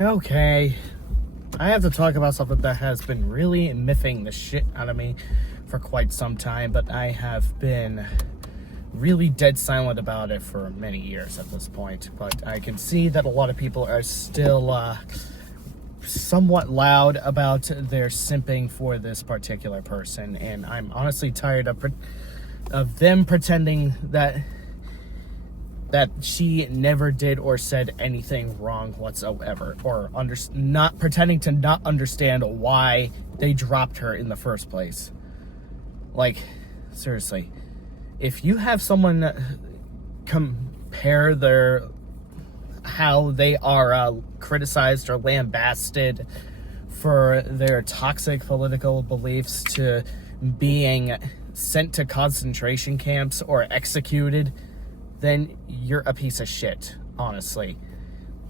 Okay, I have to talk about something that has been really miffing the shit out of me for quite some time, but I have been really dead silent about it for many years at this point. But I can see that a lot of people are still somewhat loud about their simping for this particular person, and I'm honestly tired of them pretending that she never did or said anything wrong whatsoever, or not pretending to not understand why they dropped her in the first place. Like, seriously, if you have someone compare how they are criticized or lambasted for their toxic political beliefs to being sent to concentration camps or executed, then you're a piece of shit, honestly.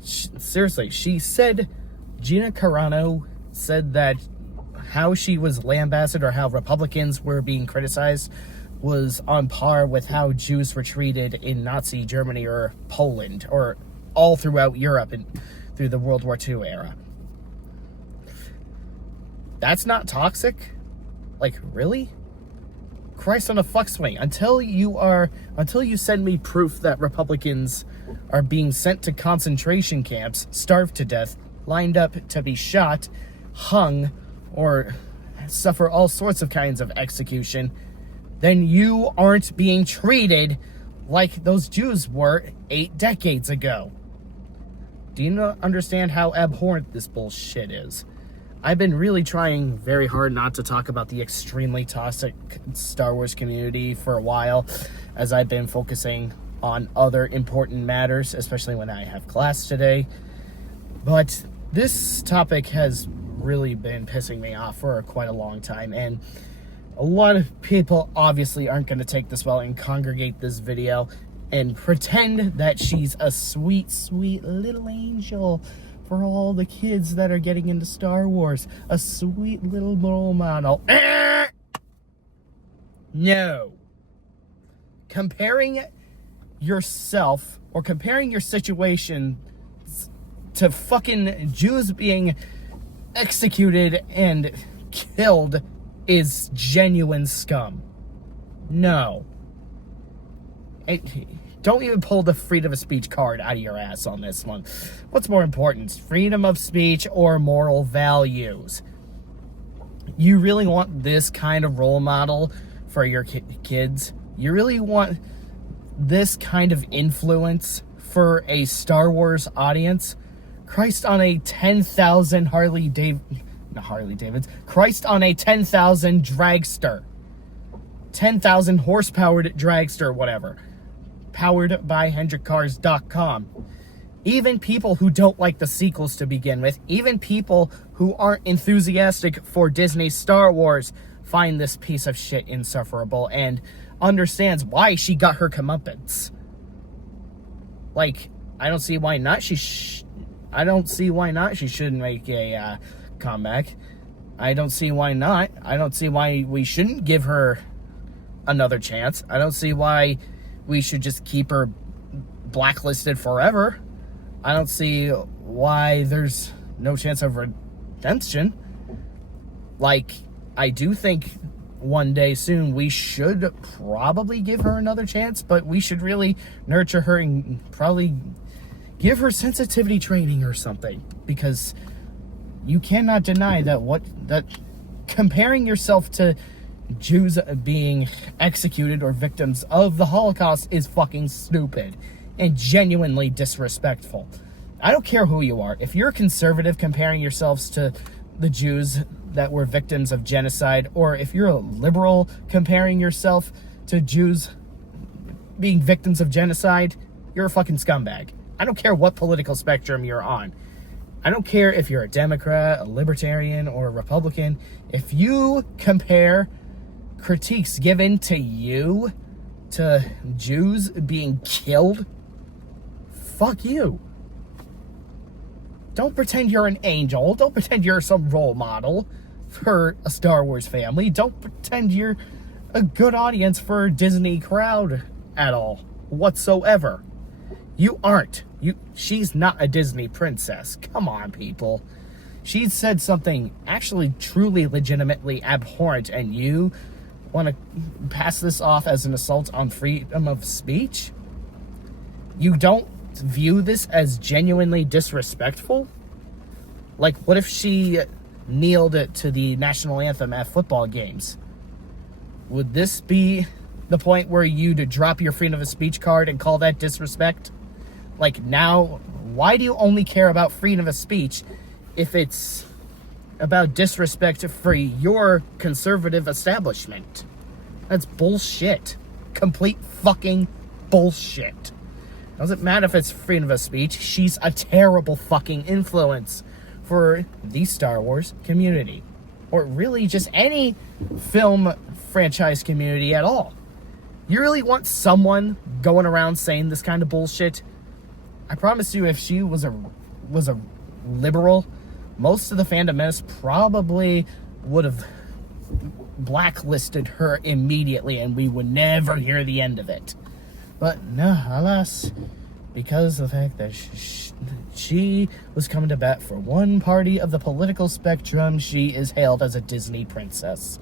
Seriously, Gina Carano said that how she was lambasted or how Republicans were being criticized was on par with how Jews were treated in Nazi Germany or Poland or all throughout Europe and through the World War II era. That's not toxic? Like, really? Christ on a fuck swing. Until you send me proof that Republicans are being sent to concentration camps, starved to death, lined up to be shot, hung, or suffer all sorts of kinds of execution, then you aren't being treated like those Jews were 8 decades ago. Do you not understand how abhorrent this bullshit is? I've been really trying very hard not to talk about the extremely toxic Star Wars community for a while, as I've been focusing on other important matters, especially when I have class today. But this topic has really been pissing me off for quite a long time, and a lot of people obviously aren't going to take this well and congregate this video and pretend that she's a sweet, sweet little angel for all the kids that are getting into Star Wars. A sweet little role model. No. Comparing yourself or comparing your situation to fucking Jews being executed and killed is genuine scum. No. Don't even pull the freedom of speech card out of your ass on this one. What's more important, freedom of speech or moral values? You really want this kind of role model for your kids? You really want this kind of influence for a Star Wars audience? Christ on a 10,000 Christ on a 10,000 dragster. 10,000 horsepowered dragster, whatever. Powered by HendrickCars.com. Even people who don't like the sequels to begin with, even people who aren't enthusiastic for Disney's Star Wars, find this piece of shit insufferable and understands why she got her comeuppance. Like, I don't see why not. She shouldn't make a comeback. I don't see why not. I don't see why we shouldn't give her another chance. I don't see why we should just keep her blacklisted forever. I don't see why there's no chance of redemption. Like, I do think one day soon we should probably give her another chance, but we should really nurture her and probably give her sensitivity training or something, because you cannot deny that comparing yourself to Jews being executed or victims of the Holocaust is fucking stupid and genuinely disrespectful. I don't care who you are. If you're a conservative comparing yourselves to the Jews that were victims of genocide, or if you're a liberal comparing yourself to Jews being victims of genocide, you're a fucking scumbag. I don't care what political spectrum you're on. I don't care if you're a Democrat, a Libertarian, or a Republican. If you compare critiques given to you to Jews being killed, fuck you. Don't pretend you're an angel. Don't pretend you're some role model for a Star Wars family. Don't pretend you're a good audience for a Disney crowd at all, whatsoever. You aren't. She's not a Disney princess. Come on, people. She said something actually truly legitimately abhorrent, and you want to pass this off as an assault on freedom of speech? You don't view this as genuinely disrespectful? Like, what if she kneeled it to the national anthem at football games? Would this be the point where you'd drop your freedom of speech card and call that disrespect? Like, now, why do you only care about freedom of speech if it's about disrespect for your conservative establishment? That's bullshit. Complete fucking bullshit. Doesn't matter if it's freedom of speech. She's a terrible fucking influence for the Star Wars community. Or really just any film franchise community at all. You really want someone going around saying this kind of bullshit? I promise you, if she was a liberal, most of the fandom probably would have blacklisted her immediately, and we would never hear the end of it. But no, alas, because of the fact that she was coming to bat for one party of the political spectrum, she is hailed as a Disney princess.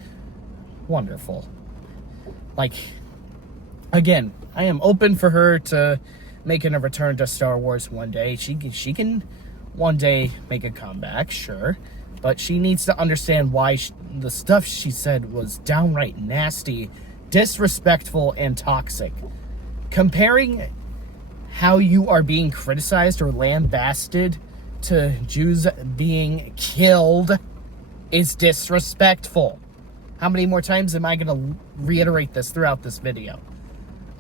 Wonderful. Like, again, I am open for her to making a return to Star Wars one day. She can one day make a comeback, sure. But she needs to understand why the stuff she said was downright nasty, disrespectful, and toxic. Comparing how you are being criticized or lambasted to Jews being killed is disrespectful. How many more times am I going to reiterate this throughout this video?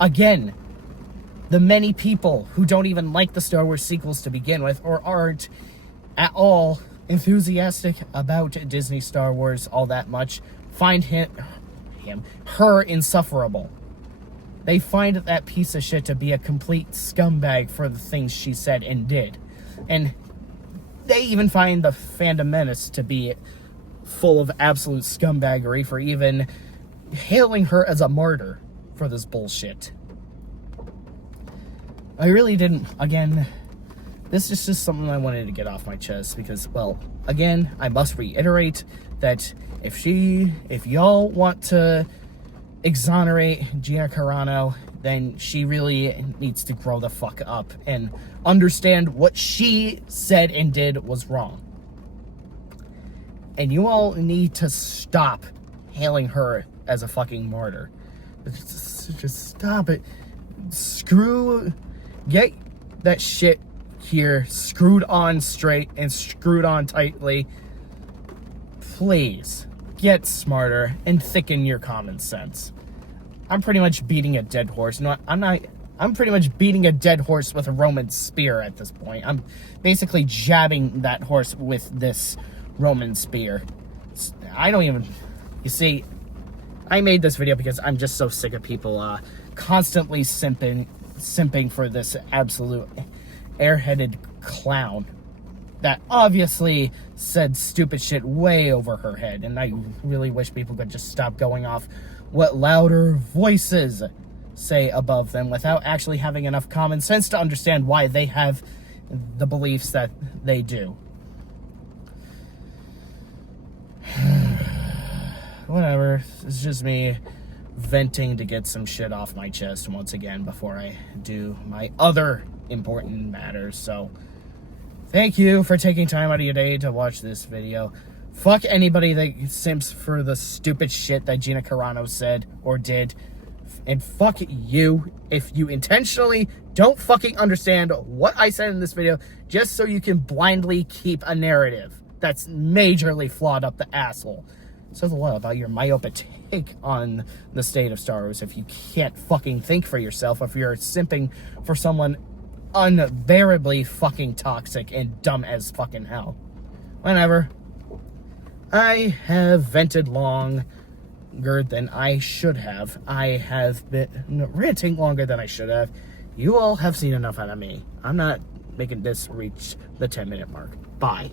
Again, the many people who don't even like the Star Wars sequels to begin with, or aren't at all enthusiastic about Disney Star Wars all that much, find her insufferable. They find that piece of shit to be a complete scumbag for the things she said and did. And they even find the fandom menace to be full of absolute scumbaggery for even hailing her as a martyr for this bullshit. I really didn't, again, this is just something I wanted to get off my chest because, well, again, I must reiterate that if y'all want to exonerate Gina Carano, then she really needs to grow the fuck up and understand what she said and did was wrong. And you all need to stop hailing her as a fucking martyr. Just stop it. Get that shit here screwed on straight and screwed on tightly. Please, get smarter and thicken your common sense. I'm pretty much beating a dead horse. No, I'm pretty much beating a dead horse with a Roman spear at this point. I'm basically jabbing that horse with this Roman spear. You see, I made this video because I'm just so sick of people constantly simping for this absolute airheaded clown that obviously said stupid shit way over her head. And I really wish people could just stop going off what louder voices say above them without actually having enough common sense to understand why they have the beliefs that they do. Whatever. It's just me venting to get some shit off my chest once again before I do my other important matters. So, thank you for taking time out of your day to watch this video. Fuck anybody that simps for the stupid shit that Gina Carano said or did. And fuck you if you intentionally don't fucking understand what I said in this video just so you can blindly keep a narrative that's majorly flawed up the asshole. It says a lot about your myopic take on the state of Star Wars if you can't fucking think for yourself, if you're simping for someone unbearably fucking toxic and dumb as fucking hell. Whatever. I have vented longer than I should have. I have been ranting longer than I should have. You all have seen enough out of me. I'm not making this reach the 10-minute mark. Bye.